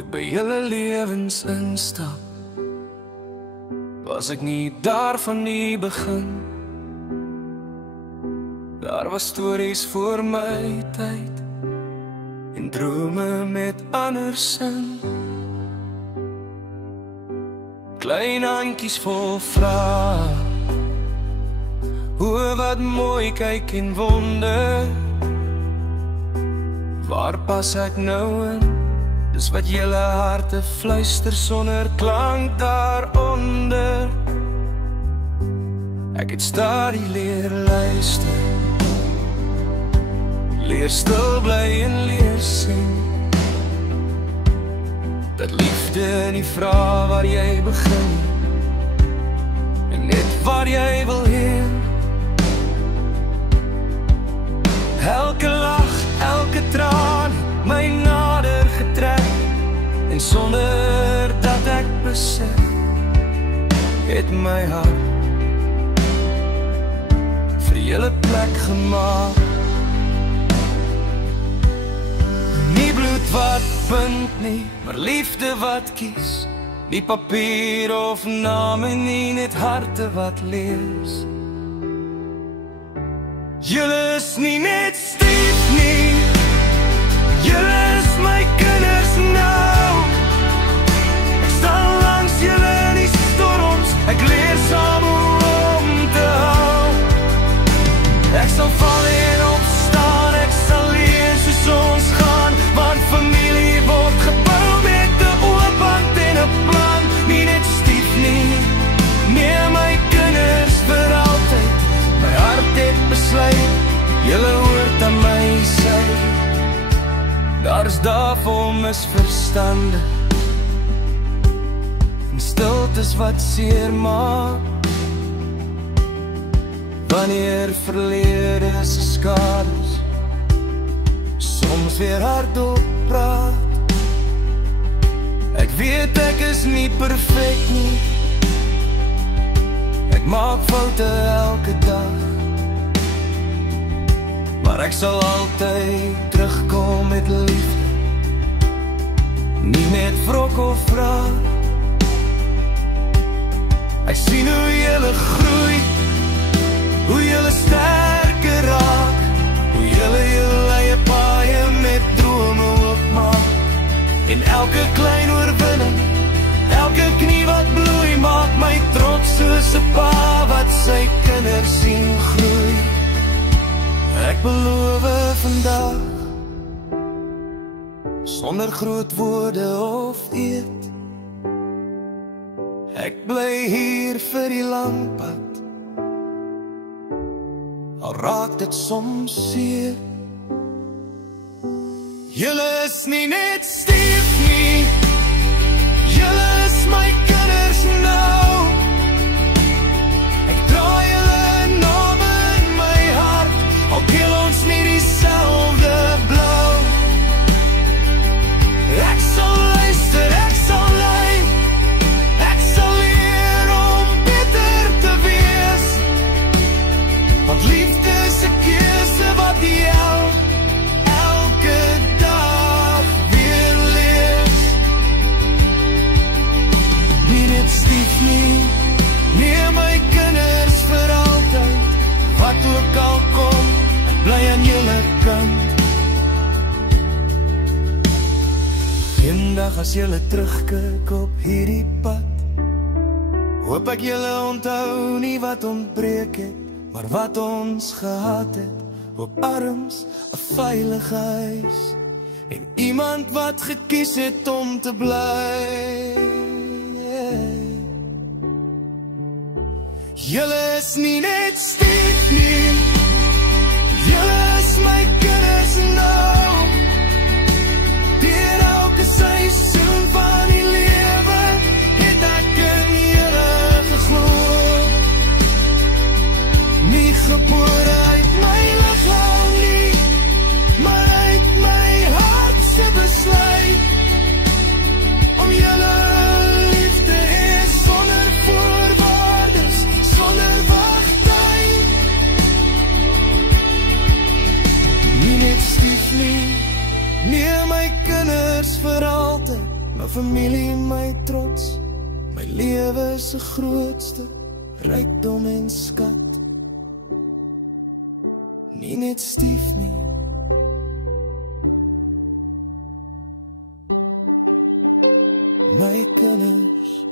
ek by julle lewens instap, was ek nie daar van die begin. Daar was stories voor my tyd en drome met ander sin. Klein handjies vol vrae, hoe wat mooi kyk en wonder. Waar pas ek nou in? Dis wat julle harte fluister sonder klank daaronder. Ek het stadig leer luister, leer stil bly en leer sing. Dat liefde nie vra waar jy begin, en net waar jy wil heen. Elke lach, elke traan, my nader getrek, en sonder dat ek besef, het my hart vir julle plek gemaak. Nie bloed wat punt nie, maar liefde wat kies. Nie papier of name nie, net harte wat lees. Julle is nie net stief nie, julle is my kinders nou. Ek staan langs julle in die storms, ek leer saam hoe om te hou. Ek sal val en opstaan, ek sal leer soos ons gaan, want familie word gebou met 'n oop hand en 'n plan. Nie net stief nie, nee my kinders vir altyd. My hart het besluit, julle hoort aan my sy. Daar is daar vol misverstande en stiltes wat seer maak, wanneer verlede se skades soms weer hardop praat. Ek weet ek is nie perfek nie, ek maak foute elke dag, maar ek sal altyd terugkom met liefde, nie met wrok of vraag. Ek sien hoe julle groei, hoe julle sterker raak, hoe julle julle eie paaie met drome oopmaak. En elke klein oorwinning, elke knie wat bloei, maak my trots soos 'n pa wat sy kinders sien groei. Ek beloof vandag, sonder groot woorde of eed, ek bly hier vir die lang pad, al raak dit soms seer. Julle is nie net stief nie, julle is my kinders nou. Ek dra julle name in my hart, al deel ons nie dieselfde blou. Ek sal luister, ek sal lei, ek sal leer om beter te wees, want liefde is 'n keuse wat jou elke dag weer lees. Nie net stief nie, nee my kinders vir altyd, wat ook al kom, ek bly aan julle kant. Eendag as julle terugkyk op hierdie pad, hoop ek julle onthou nie wat ontbreek het, maar wat ons gehad het. Op arms, 'n veilige huis, en iemand wat gekies het om te bly. Julle is nie net stief nie, julle is my kinders nou. Deur elke seisoen van die lewe, het ek in julle geglo. Nie gebore uit my liggaam nie, maar uit my hart se besluit, om julle lief te hê sonder voorwaardes, sonder wagtyd. familie my trots, my lewe se grootste rykdom en skat. Nie net Stief nie, my kinders.